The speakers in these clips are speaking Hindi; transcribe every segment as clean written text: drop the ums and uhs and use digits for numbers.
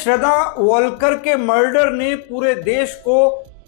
श्रद्धा वॉलकर के मर्डर ने पूरे देश को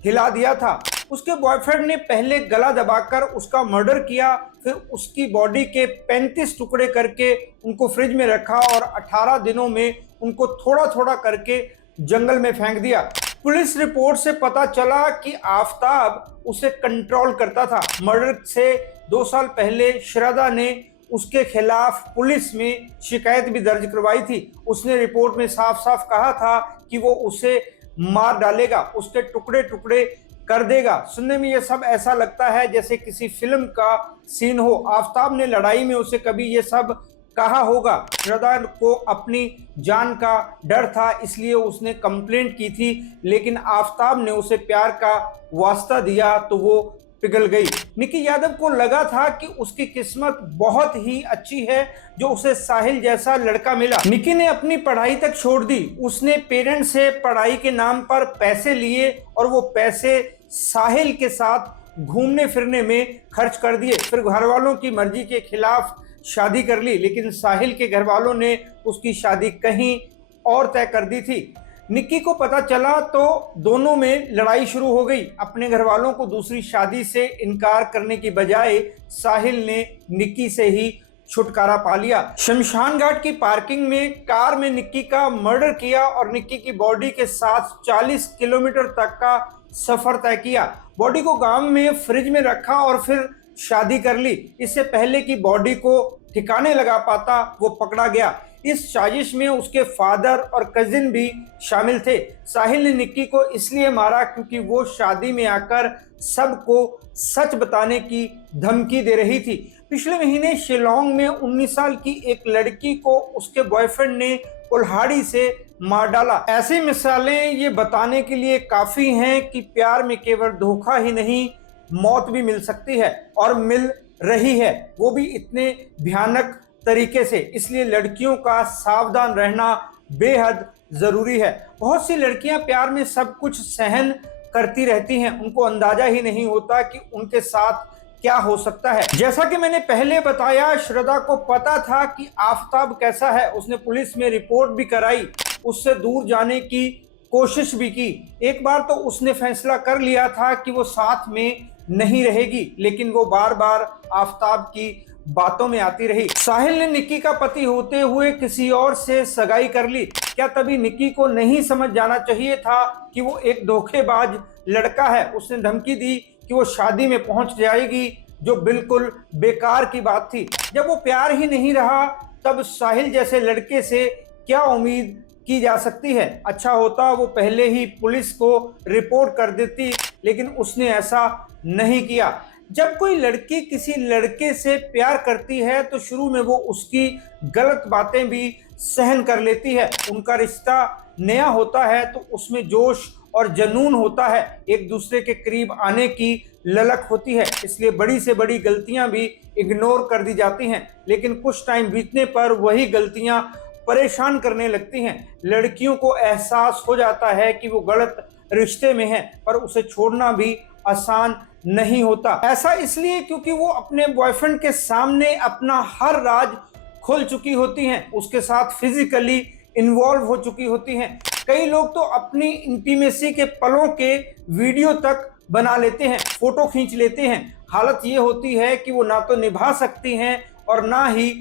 हिला दिया था। उसके बॉयफ्रेंड ने पहले गला दबाकर उसका मर्डर किया, फिर उसकी बॉडी के 35 टुकड़े करके उनको फ्रिज में रखा और 18 दिनों में उनको थोड़ा थोड़ा करके जंगल में फेंक दिया। पुलिस रिपोर्ट से पता चला कि आफताब उसे कंट्रोल करता था। मर्डर से 2 साल पहले श्रद्धा ने उसके खिलाफ पुलिस में शिकायत भी दर्ज करवाई थी। उसने रिपोर्ट में साफ साफ कहा था कि वो उसे मार डालेगा, उसके टुकड़े टुकड़े कर देगा। सुनने में ये सब ऐसा लगता है जैसे किसी फिल्म का सीन हो। आफताब ने लड़ाई में उसे कभी ये सब कहा होगा। श्रद्धा को अपनी जान का डर था, इसलिए उसने कंप्लेंट की थी, लेकिन आफताब ने उसे प्यार का वास्ता दिया तो वो पिघल गई। निक्की यादव को लगा था कि उसकी किस्मत बहुत ही अच्छी है जो उसे साहिल जैसा लड़का मिला। निक्की ने अपनी पढ़ाई तक छोड़ दी। उसने पेरेंट्स से पढ़ाई के नाम पर पैसे लिए और वो पैसे साहिल के साथ घूमने फिरने में खर्च कर दिए। फिर घर वालों की मर्जी के खिलाफ शादी कर ली, लेकिन साहिल के घर वालों ने उसकी शादी कहीं और तय कर दी थी। निक्की को पता चला तो दोनों में लड़ाई शुरू हो गई। अपने घर वालों को दूसरी शादी से इनकार करने की बजाय साहिल ने निक्की से ही छुटकारा पा लिया। शमशान घाट की पार्किंग में कार में निक्की का मर्डर किया और निक्की की बॉडी के साथ 40 किलोमीटर तक का सफर तय किया। बॉडी को गांव में फ्रिज में रखा और फिर शादी कर ली। इससे पहले कि बॉडी को ठिकाने लगा पाता वो पकड़ा गया। इस साजिश में उसके फादर और कजिन भी शामिल थे। साहिल ने निक्की को इसलिए मारा क्योंकि वो शादी में आकर सबको सच बताने की धमकी दे रही थी। पिछले महीने शिलोंग में 19 साल की एक लड़की को उसके बॉयफ्रेंड ने कुल्हाड़ी से मार डाला। ऐसी मिसालें ये बताने के लिए काफी हैं कि प्यार में केवल धोखा ही नहीं, मौत भी मिल सकती है और मिल रही है, वो भी इतने भयानक तरीके से। इसलिए लड़कियों का सावधान रहना बेहद जरूरी है। बहुत सी लड़कियां प्यार में सब कुछ सहन करती रहती हैं, उनको अंदाजा ही नहीं होता कि उनके साथ क्या हो सकता है। जैसा कि मैंने पहले बताया, श्रद्धा को पता था कि आफताब कैसा है। उसने पुलिस में रिपोर्ट भी कराई, उससे दूर जाने की कोशिश भी की। एक बार तो उसने फैसला कर लिया था कि वो साथ में नहीं रहेगी, लेकिन वो बार बार आफताब की बातों में आती रही। साहिल ने निक्की का पति होते हुए किसी और से सगाई कर ली। क्या तभी निक्की को नहीं समझ जाना चाहिए था कि वो एक धोखेबाज लड़का है। उसने धमकी दी कि वो शादी में पहुंच जाएगी, जो बिल्कुल बेकार की बात थी। जब वो प्यार ही नहीं रहा तब साहिल जैसे लड़के से क्या उम्मीद की जा सकती है। अच्छा होता वो पहले ही पुलिस को रिपोर्ट कर देती, लेकिन उसने ऐसा नहीं किया। जब कोई लड़की किसी लड़के से प्यार करती है तो शुरू में वो उसकी गलत बातें भी सहन कर लेती है। उनका रिश्ता नया होता है तो उसमें जोश और जुनून होता है, एक दूसरे के करीब आने की ललक होती है, इसलिए बड़ी से बड़ी गलतियां भी इग्नोर कर दी जाती हैं। लेकिन कुछ टाइम बीतने पर वही गलतियां परेशान करने लगती हैं। लड़कियों को एहसास हो जाता है कि वो गलत रिश्ते में है, पर उसे छोड़ना भी आसान नहीं होता। ऐसा इसलिए क्योंकि वो अपने बॉयफ्रेंड के सामने अपना हर राज खोल चुकी होती हैं, उसके साथ फिजिकली इन्वॉल्व हो चुकी होती हैं। कई लोग तो अपनी इंटीमेसी के पलों के वीडियो तक बना लेते हैं, फोटो खींच लेते हैं। हालत ये होती है कि वो ना तो निभा सकती हैं और ना ही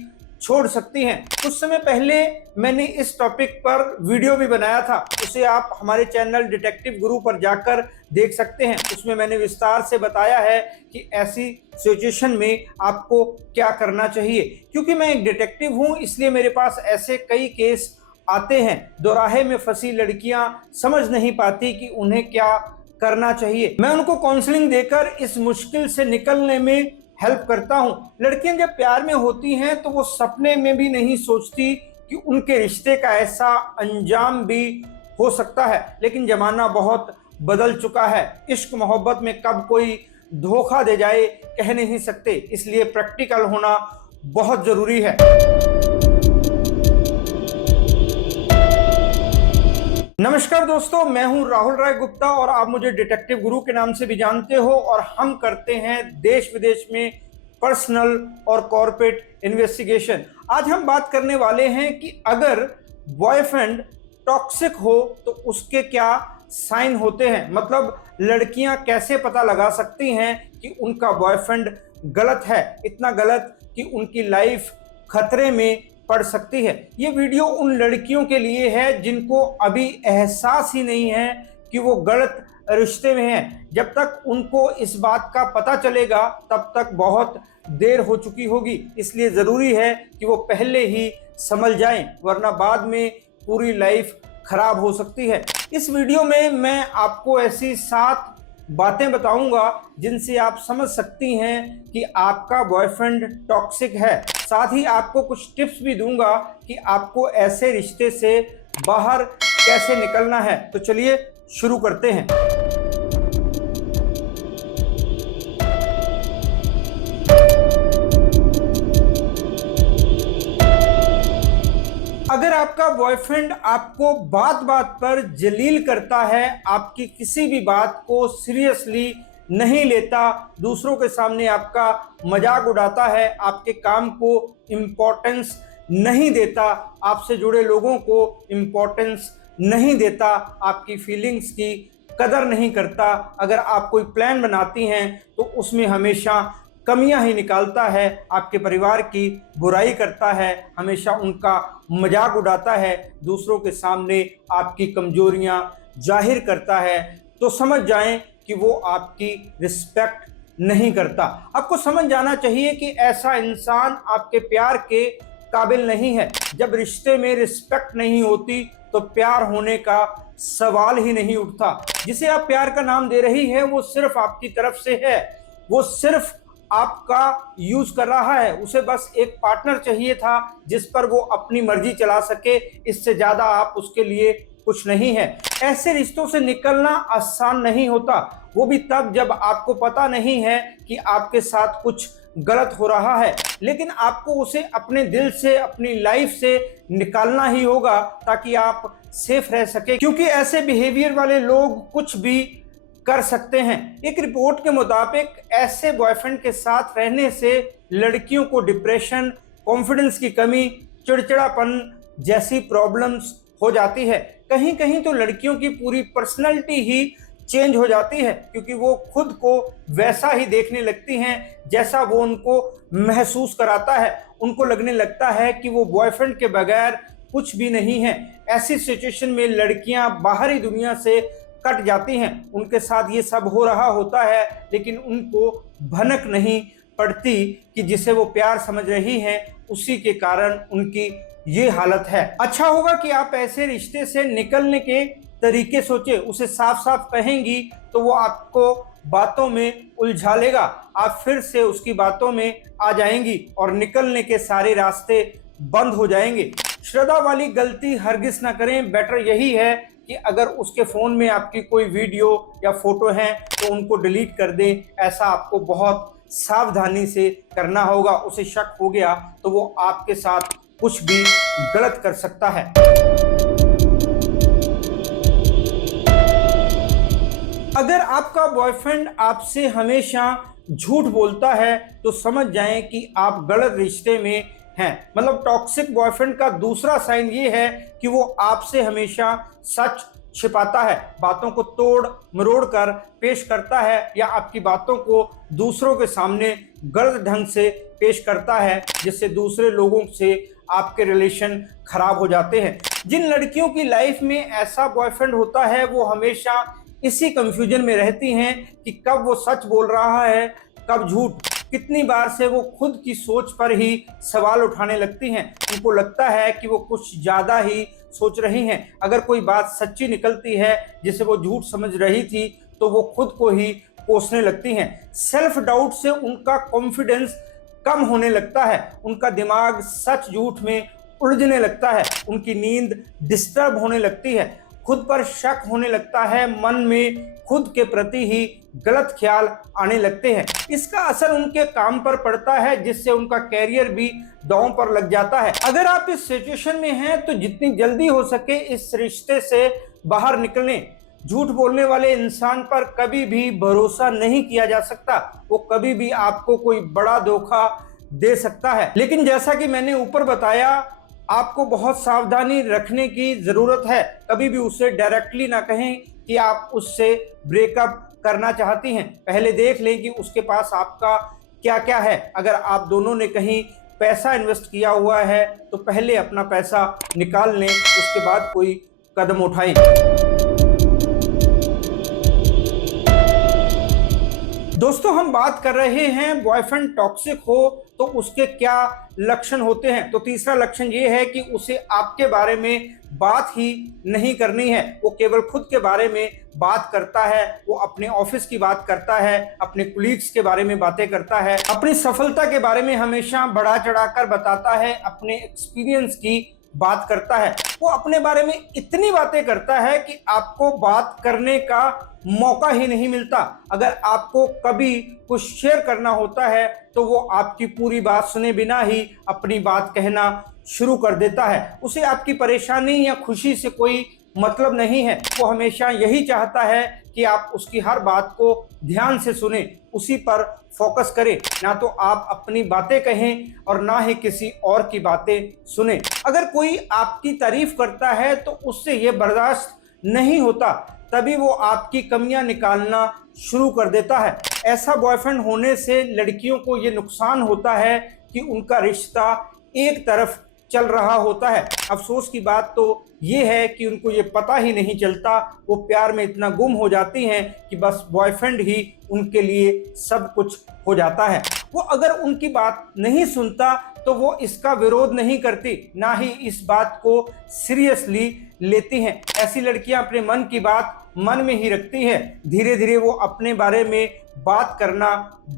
छोड़ सकती हैं। कुछ समय पहले मैंने इस टॉपिक पर वीडियो भी बनाया था, उसे आप हमारे चैनल डिटेक्टिव गुरु पर जाकर देख सकते हैं। उसमें मैंने विस्तार से बताया है कि ऐसी सिचुएशन में आपको क्या करना चाहिए। क्योंकि मैं एक डिटेक्टिव हूं, इसलिए मेरे पास ऐसे कई केस आते हैं। दोराहे में फंसी लड़कियां समझ नहीं पाती कि उन्हें क्या करना चाहिए। मैं उनको काउंसलिंग देकर इस मुश्किल से निकलने में हेल्प करता हूं। लड़कियां जब प्यार में होती हैं तो वो सपने में भी नहीं सोचती कि उनके रिश्ते का ऐसा अंजाम भी हो सकता है। लेकिन जमाना बहुत बदल चुका है, इश्क मोहब्बत में कब कोई धोखा दे जाए कह नहीं सकते, इसलिए प्रैक्टिकल होना बहुत जरूरी है। नमस्कार दोस्तों, मैं हूं राहुल राय गुप्ता और आप मुझे डिटेक्टिव गुरु के नाम से भी जानते हो। और हम करते हैं देश विदेश में पर्सनल और कॉर्पोरेट इन्वेस्टिगेशन। आज हम बात करने वाले हैं कि अगर बॉयफ्रेंड टॉक्सिक हो तो उसके क्या साइन होते हैं, मतलब लड़कियां कैसे पता लगा सकती हैं कि उनका बॉयफ्रेंड गलत है, इतना गलत कि उनकी लाइफ खतरे में पड़ सकती है। ये वीडियो उन लड़कियों के लिए है जिनको अभी एहसास ही नहीं है कि वो गलत रिश्ते में हैं। जब तक उनको इस बात का पता चलेगा तब तक बहुत देर हो चुकी होगी, इसलिए ज़रूरी है कि वो पहले ही समझ जाएं, वरना बाद में पूरी लाइफ खराब हो सकती है। इस वीडियो में मैं आपको ऐसी 7 बातें बताऊंगा जिनसे आप समझ सकती हैं कि आपका बॉयफ्रेंड टॉक्सिक है। साथ ही आपको कुछ टिप्स भी दूंगा कि आपको ऐसे रिश्ते से बाहर कैसे निकलना है। तो चलिए शुरू करते हैं। अगर आपका बॉयफ्रेंड आपको बात बात पर जलील करता है, आपकी किसी भी बात को सीरियसली नहीं लेता, दूसरों के सामने आपका मजाक उड़ाता है, आपके काम को इम्पोर्टेंस नहीं देता, आपसे जुड़े लोगों को इम्पोर्टेंस नहीं देता, आपकी फीलिंग्स की कदर नहीं करता, अगर आप कोई प्लान बनाती हैं तो उसमें हमेशा कमियां ही निकालता है, आपके परिवार की बुराई करता है, हमेशा उनका मजाक उड़ाता है, दूसरों के सामने आपकी कमजोरियां जाहिर करता है, तो समझ जाएं कि वो आपकी रिस्पेक्ट नहीं करता। आपको समझ जाना चाहिए कि ऐसा इंसान आपके प्यार के काबिल नहीं है। जब रिश्ते में रिस्पेक्ट नहीं होती तो प्यार होने का सवाल ही नहीं उठता। जिसे आप प्यार का नाम दे रही है वो सिर्फ आपकी तरफ से है, वो सिर्फ आपका यूज कर रहा है, उसे बस एक पार्टनर चाहिए था जिस पर वो अपनी मर्जी चला सके, इससे ज्यादा आप उसके लिए कुछ नहीं है। ऐसे रिश्तों से निकलना आसान नहीं होता, वो भी तब जब आपको पता नहीं है कि आपके साथ कुछ गलत हो रहा है, लेकिन आपको उसे अपने दिल से, अपनी लाइफ से निकालना ही होगा ताकि आप सेफ रह सके, क्योंकि ऐसे बिहेवियर वाले लोग कुछ भी कर सकते हैं। एक रिपोर्ट के मुताबिक ऐसे बॉयफ्रेंड के साथ रहने से लड़कियों को डिप्रेशन, कॉन्फिडेंस की कमी, चिड़चिड़ापन जैसी प्रॉब्लम्स हो जाती है। कहीं कहीं तो लड़कियों की पूरी पर्सनैलिटी ही चेंज हो जाती है, क्योंकि वो खुद को वैसा ही देखने लगती हैं जैसा वो उनको महसूस कराता है। उनको लगने लगता है कि वो बॉयफ्रेंड के बगैर कुछ भी नहीं है। ऐसी सिचुएशन में लड़कियां बाहरी दुनिया से कट जाती हैं। उनके साथ ये सब हो रहा होता है, लेकिन उनको भनक नहीं पड़ती कि जिसे वो प्यार समझ रही हैं उसी के कारण उनकी ये हालत है। अच्छा होगा कि आप ऐसे रिश्ते से निकलने के तरीके सोचे, उसे साफ साफ कहेंगी तो वो आपको बातों में उलझा लेगा, आप फिर से उसकी बातों में आ जाएंगी और निकलने के सारे रास्ते बंद हो जाएंगे। श्रद्धा वाली गलती हरगिज ना करें। बेटर यही है कि अगर उसके फ़ोन में आपकी कोई वीडियो या फोटो है तो उनको डिलीट कर दें। ऐसा आपको बहुत सावधानी से करना होगा। उसे शक हो गया तो वो आपके साथ कुछ भी गलत कर सकता है। अगर आपका बॉयफ्रेंड आपसे हमेशा झूठ बोलता है तो समझ जाएं कि आप गलत रिश्ते में हैं। मतलब टॉक्सिक बॉयफ्रेंड का दूसरा साइन ये है कि वो आपसे हमेशा सच छिपाता है, बातों को तोड़ मरोड़ कर पेश करता है या आपकी बातों को दूसरों के सामने गलत ढंग से पेश करता है, जिससे दूसरे लोगों से आपके रिलेशन खराब हो जाते हैं। जिन लड़कियों की लाइफ में ऐसा बॉयफ्रेंड होता है वो हमेशा इसी कंफ्यूजन में रहती हैं कि कब वो सच बोल रहा है, कब झूठ। कितनी बार से वो खुद की सोच पर ही सवाल उठाने लगती हैं। उनको लगता है कि वो कुछ ज़्यादा ही सोच रही हैं। अगर कोई बात सच्ची निकलती है जिसे वो झूठ समझ रही थी तो वो खुद को ही कोसने लगती हैं। सेल्फ डाउट से उनका कॉन्फिडेंस कम होने लगता है, उनका दिमाग सच झूठ में उलझने लगता है, उनकी नींद डिस्टर्ब होने लगती है, खुद पर शक होने लगता है, मन में खुद के प्रति ही गलत ख्याल आने लगते हैं। इसका असर उनके काम पर पड़ता है, जिससे उनका कैरियर भी दांव पर लग जाता है। अगर आप इस सिचुएशन में हैं तो जितनी जल्दी हो सके इस रिश्ते से बाहर निकलें। झूठ बोलने वाले इंसान पर कभी भी भरोसा नहीं किया जा सकता, वो कभी भी आपको कोई बड़ा धोखा दे सकता है। लेकिन जैसा कि मैंने ऊपर बताया, आपको बहुत सावधानी रखने की ज़रूरत है। कभी भी उसे डायरेक्टली ना कहें कि आप उससे ब्रेकअप करना चाहती हैं। पहले देख लें कि उसके पास आपका क्या-क्या है। अगर आप दोनों ने कहीं पैसा इन्वेस्ट किया हुआ है, तो पहले अपना पैसा निकाल लें, उसके बाद कोई कदम उठाएँ। दोस्तों, हम बात कर रहे हैं बॉयफ्रेंड टॉक्सिक हो तो उसके क्या लक्षण होते हैं। तो तीसरा लक्षण ये है कि उसे आपके बारे में बात ही नहीं करनी है। वो केवल खुद के बारे में बात करता है, वो अपने ऑफिस की बात करता है, अपने कुलीग्स के बारे में बातें करता है, अपनी सफलता के बारे में हमेशा बढ़ा चढ़ाकर बताता है, अपने एक्सपीरियंस की बात करता है। वो अपने बारे में इतनी बातें करता है कि आपको बात करने का मौका ही नहीं मिलता। अगर आपको कभी कुछ शेयर करना होता है तो वो आपकी पूरी बात सुने बिना ही अपनी बात कहना शुरू कर देता है। उसे आपकी परेशानी या खुशी से कोई मतलब नहीं है। वो हमेशा यही चाहता है कि आप उसकी हर बात को ध्यान से सुने, उसी पर फोकस करें, ना तो आप अपनी बातें कहें और ना ही किसी और की बातें सुने। अगर कोई आपकी तारीफ करता है तो उससे ये बर्दाश्त नहीं होता, तभी वो आपकी कमियां निकालना शुरू कर देता है। ऐसा बॉयफ्रेंड होने से लड़कियों को ये नुकसान होता है कि उनका रिश्ता एक तरफ चल रहा होता है। अफसोस की बात तो ये है कि उनको ये पता ही नहीं चलता। वो प्यार में इतना गुम हो जाती हैं कि बस बॉयफ्रेंड ही उनके लिए सब कुछ हो जाता है। वो अगर उनकी बात नहीं सुनता तो वो इसका विरोध नहीं करती, ना ही इस बात को सीरियसली लेती हैं। ऐसी लड़कियां अपने मन की बात मन में ही रखती हैं। धीरे धीरे वो अपने बारे में बात करना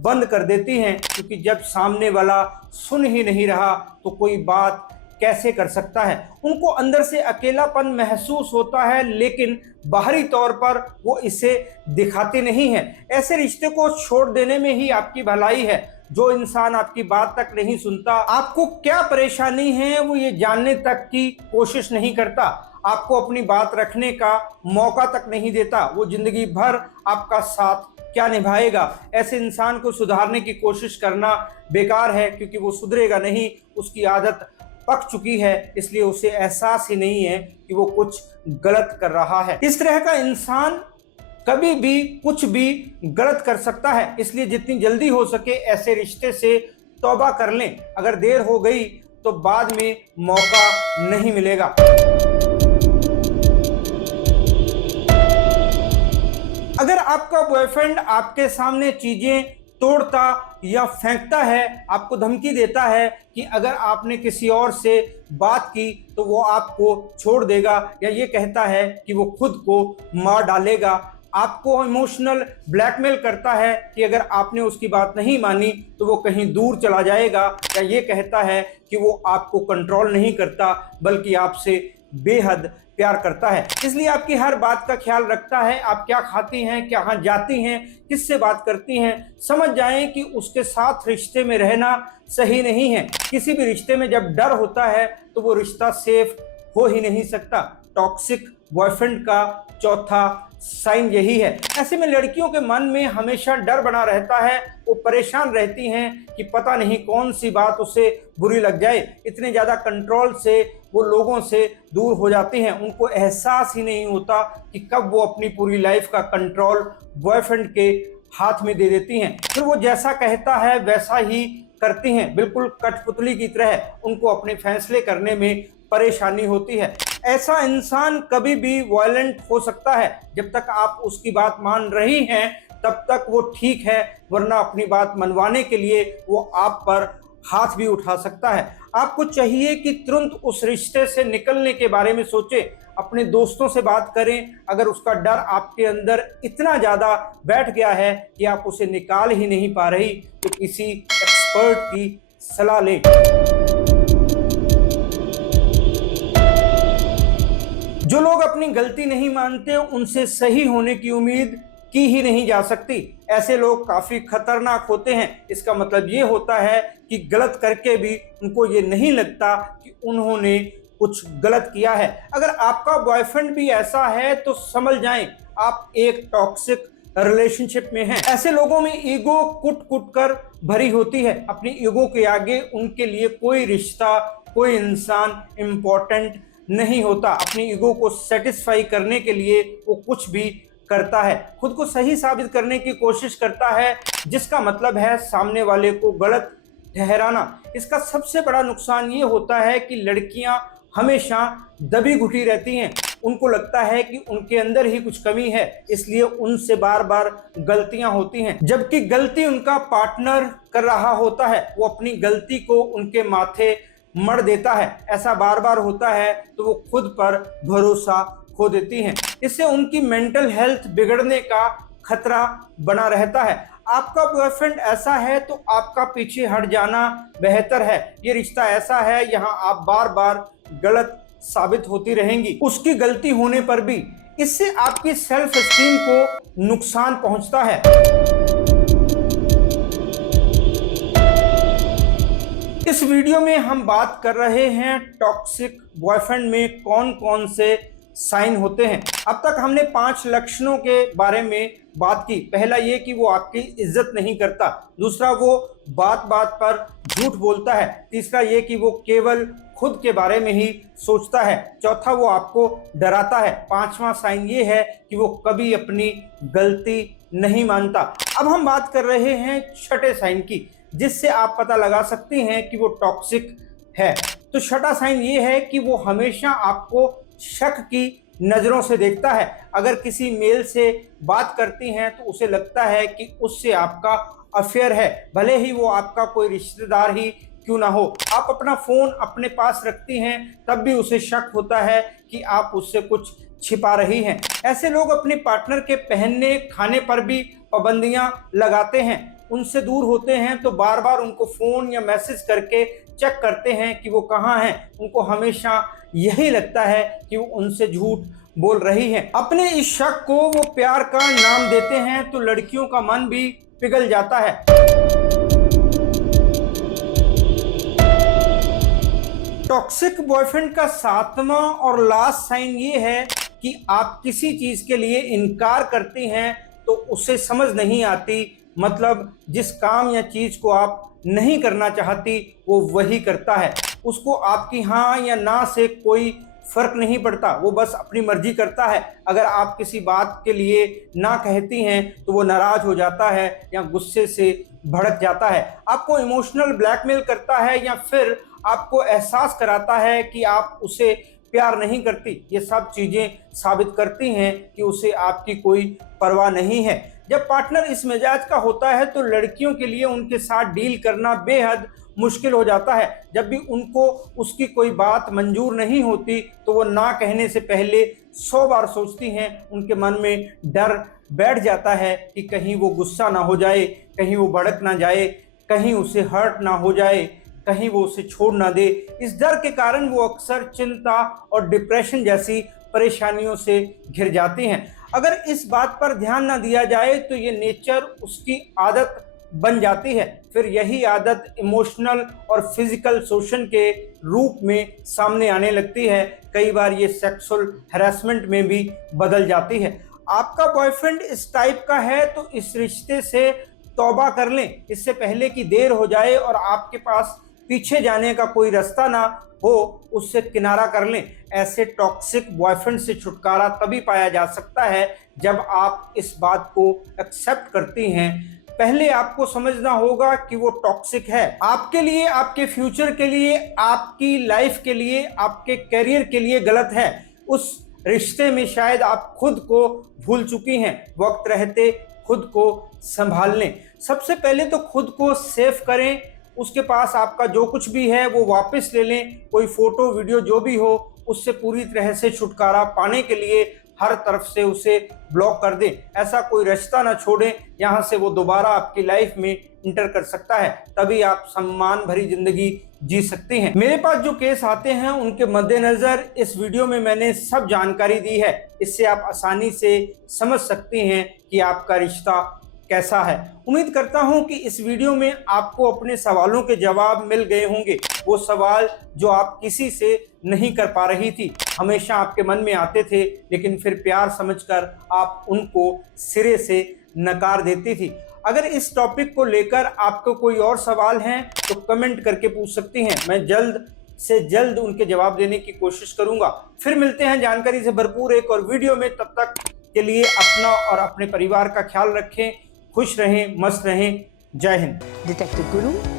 बंद कर देती हैं, क्योंकि जब सामने वाला सुन ही नहीं रहा तो कोई बात कैसे कर सकता है। उनको अंदर से अकेलापन महसूस होता है, लेकिन बाहरी तौर पर वो इसे दिखाते नहीं हैं। ऐसे रिश्ते को छोड़ देने में ही आपकी भलाई है। जो इंसान आपकी बात तक नहीं सुनता, आपको क्या परेशानी है वो ये जानने तक की कोशिश नहीं करता, आपको अपनी बात रखने का मौका तक नहीं देता, वो जिंदगी भर आपका साथ क्या निभाएगा। ऐसे इंसान को सुधारने की कोशिश करना बेकार है, क्योंकि वो सुधरेगा नहीं, उसकी आदत पक चुकी है, इसलिए उसे एहसास ही नहीं है कि वो कुछ गलत कर रहा है। इस तरह का इंसान कभी भी कुछ भी गलत कर सकता है, इसलिए जितनी जल्दी हो सके ऐसे रिश्ते से तौबा कर लें। अगर देर हो गई तो बाद में मौका नहीं मिलेगा। अगर आपका बॉयफ्रेंड आपके सामने चीजें तोड़ता या फेंकता है, आपको धमकी देता है कि अगर आपने किसी और से बात की तो वो आपको छोड़ देगा, या ये कहता है कि वो खुद को मार डालेगा, आपको इमोशनल ब्लैकमेल करता है कि अगर आपने उसकी बात नहीं मानी तो वो कहीं दूर चला जाएगा, या ये कहता है कि वो आपको कंट्रोल नहीं करता बल्कि आपसे बेहद प्यार करता है, इसलिए आपकी हर बात का ख्याल रखता है। आप क्या खाती हैं, कहाँ जाती हैं, किससे बात करती हैं, समझ जाएं कि उसके साथ रिश्ते में रहना सही नहीं है। किसी भी रिश्ते में जब डर होता है तो वो रिश्ता सेफ हो ही नहीं सकता। टॉक्सिक बॉयफ्रेंड का चौथा साइन यही है। ऐसे में लड़कियों के मन में हमेशा डर बना रहता है, वो परेशान रहती हैं कि पता नहीं कौन सी बात उसे बुरी लग जाए। इतने ज़्यादा कंट्रोल से वो लोगों से दूर हो जाती हैं। उनको एहसास ही नहीं होता कि कब वो अपनी पूरी लाइफ का कंट्रोल बॉयफ्रेंड के हाथ में दे देती हैं। फिर वो जैसा कहता है वैसा ही करती हैं, बिल्कुल कठपुतली की तरह। उनको अपने फैसले करने में परेशानी होती है। ऐसा इंसान कभी भी वायलेंट हो सकता है। जब तक आप उसकी बात मान रही हैं तब तक वो ठीक है, वरना अपनी बात मनवाने के लिए वो आप पर हाथ भी उठा सकता है। आपको चाहिए कि तुरंत उस रिश्ते से निकलने के बारे में सोचें, अपने दोस्तों से बात करें। अगर उसका डर आपके अंदर इतना ज़्यादा बैठ गया है कि आप उसे निकाल ही नहीं पा रही, तो किसी एक्सपर्ट की सलाह लें। जो लोग अपनी गलती नहीं मानते उनसे सही होने की उम्मीद की ही नहीं जा सकती। ऐसे लोग काफ़ी खतरनाक होते हैं। इसका मतलब ये होता है कि गलत करके भी उनको ये नहीं लगता कि उन्होंने कुछ गलत किया है। अगर आपका बॉयफ्रेंड भी ऐसा है तो समझ जाएं आप एक टॉक्सिक रिलेशनशिप में हैं। ऐसे लोगों में ईगो कुट कुट कर भरी होती है। अपनी ईगो के आगे उनके लिए कोई रिश्ता, कोई इंसान इम्पोर्टेंट नहीं होता। अपनी ईगो को सेटिस्फाई करने के लिए वो कुछ भी करता है, खुद को सही साबित करने की कोशिश करता है, जिसका मतलब है सामने वाले को गलत ठहराना। इसका सबसे बड़ा नुकसान ये होता है कि लड़कियां हमेशा दबी घुटी रहती हैं। उनको लगता है कि उनके अंदर ही कुछ कमी है, इसलिए उनसे बार बार गलतियां होती हैं, जबकि गलती उनका पार्टनर कर रहा होता है। वो अपनी गलती को उनके माथे मढ़ देता है। ऐसा बार बार होता है तो वो खुद पर भरोसा खो देती हैं। इससे उनकी मेंटल हेल्थ बिगड़ने का खतरा बना रहता है। आपका बॉयफ्रेंड ऐसा है तो आपका पीछे हट जाना बेहतर है। ये रिश्ता ऐसा है, यहाँ आप बार बार गलत साबित होती रहेंगी उसकी गलती होने पर भी। इससे आपकी सेल्फ एस्टीम को नुकसान पहुंचता है। इस वीडियो में हम बात कर रहे हैं टॉक्सिक बॉयफ्रेंड में कौन कौन से साइन होते हैं। अब तक हमने 5 लक्षणों के बारे में बात की। पहला ये कि वो आपकी इज्जत नहीं करता। दूसरा, वो बात बात पर झूठ बोलता है। तीसरा ये कि वो केवल खुद के बारे में ही सोचता है। चौथा, वो आपको डराता है। पांचवा साइन ये है कि वो कभी अपनी गलती नहीं मानता। अब हम बात कर रहे हैं छठे साइन की, जिससे आप पता लगा सकते हैं कि वो टॉक्सिक है। तो छठा साइन ये है कि वो हमेशा आपको शक की नजरों से देखता है। अगर किसी मेल से बात करती हैं तो उसे लगता है कि उससे आपका अफेयर है, भले ही वो आपका कोई रिश्तेदार ही क्यों ना हो। आप अपना फोन अपने पास रखती हैं तब भी उसे शक होता है कि आप उससे कुछ छिपा रही हैं। ऐसे लोग अपने पार्टनर के पहनने खाने पर भी पाबंदियां लगाते हैं। उनसे दूर होते हैं तो बार बार उनको फोन या मैसेज करके चेक करते हैं कि वो कहाँ हैं। उनको हमेशा यही लगता है कि वो उनसे झूठ बोल रही हैं। अपने इस शक को वो प्यार का नाम देते हैं तो लड़कियों का मन भी पिघल जाता है। टॉक्सिक बॉयफ्रेंड का 7वां और लास्ट साइन ये है कि आप किसी चीज के लिए इनकार करती हैं तो उसे समझ नहीं आती। मतलब जिस काम या चीज को आप नहीं करना चाहती वो वही करता है। उसको आपकी हाँ या ना से कोई फर्क नहीं पड़ता, वो बस अपनी मर्जी करता है। अगर आप किसी बात के लिए ना कहती हैं तो वो नाराज हो जाता है या गुस्से से भड़क जाता है। आपको इमोशनल ब्लैकमेल करता है या फिर आपको एहसास कराता है कि आप उसे प्यार नहीं करती। ये सब चीजें साबित करती हैं कि उसे आपकी कोई परवाह नहीं है। जब पार्टनर इस मिजाज का होता है तो लड़कियों के लिए उनके साथ डील करना बेहद मुश्किल हो जाता है। जब भी उनको उसकी कोई बात मंजूर नहीं होती तो वो ना कहने से पहले 100 बार सोचती हैं। उनके मन में डर बैठ जाता है कि कहीं वो गुस्सा ना हो जाए, कहीं वो भड़क ना जाए, कहीं उसे हर्ट ना हो जाए, कहीं वो उसे छोड़ ना दे। इस डर के कारण वो अक्सर चिंता और डिप्रेशन जैसी परेशानियों से घिर जाती हैं। अगर इस बात पर ध्यान ना दिया जाए तो ये नेचर उसकी आदत बन जाती है। फिर यही आदत इमोशनल और फिजिकल शोषण के रूप में सामने आने लगती है। कई बार ये सेक्सुअल हैरेसमेंट में भी बदल जाती है। आपका बॉयफ्रेंड इस टाइप का है तो इस रिश्ते से तौबा कर लें, इससे पहले कि देर हो जाए और आपके पास पीछे जाने का कोई रास्ता ना हो। उससे किनारा कर लें। ऐसे टॉक्सिक बॉयफ्रेंड से छुटकारा तभी पाया जा सकता है जब आप इस बात को एक्सेप्ट करती हैं। पहले आपको समझना होगा कि वो टॉक्सिक है, आपके लिए, आपके फ्यूचर के लिए, आपकी लाइफ के लिए, आपके करियर के लिए गलत है। उस रिश्ते में शायद आप खुद को भूल चुकी हैं। वक्त रहते खुद को संभाल लें। सबसे पहले तो खुद को सेव करें। उसके पास आपका जो कुछ भी है वो वापस ले लें। कोई फोटो वीडियो जो भी हो उससे पूरी तरह से छुटकारा पाने के लिए हर तरफ से उसे ब्लॉक कर दें। ऐसा कोई रिश्ता ना छोड़ें यहाँ से वो दोबारा आपकी लाइफ में इंटर कर सकता है। तभी आप सम्मान भरी जिंदगी जी सकती हैं। मेरे पास जो केस आते हैं उनके मद्देनजर इस वीडियो में मैंने सब जानकारी दी है। इससे आप आसानी से समझ सकती हैं कि आपका रिश्ता कैसा है। उम्मीद करता हूं कि इस वीडियो में आपको अपने सवालों के जवाब मिल गए होंगे। वो सवाल जो आप किसी से नहीं कर पा रही थी, हमेशा आपके मन में आते थे, लेकिन फिर प्यार समझकर आप उनको सिरे से नकार देती थी। अगर इस टॉपिक को लेकर आपको कोई और सवाल हैं तो कमेंट करके पूछ सकती हैं, मैं जल्द से जल्द उनके जवाब देने की कोशिश करूंगा। फिर मिलते हैं जानकारी से भरपूर एक और वीडियो में, तब तक के लिए अपना और अपने परिवार का ख्याल रखें, खुश रहें, मस्त रहें। जय हिंद। डिटेक्टिव गुरु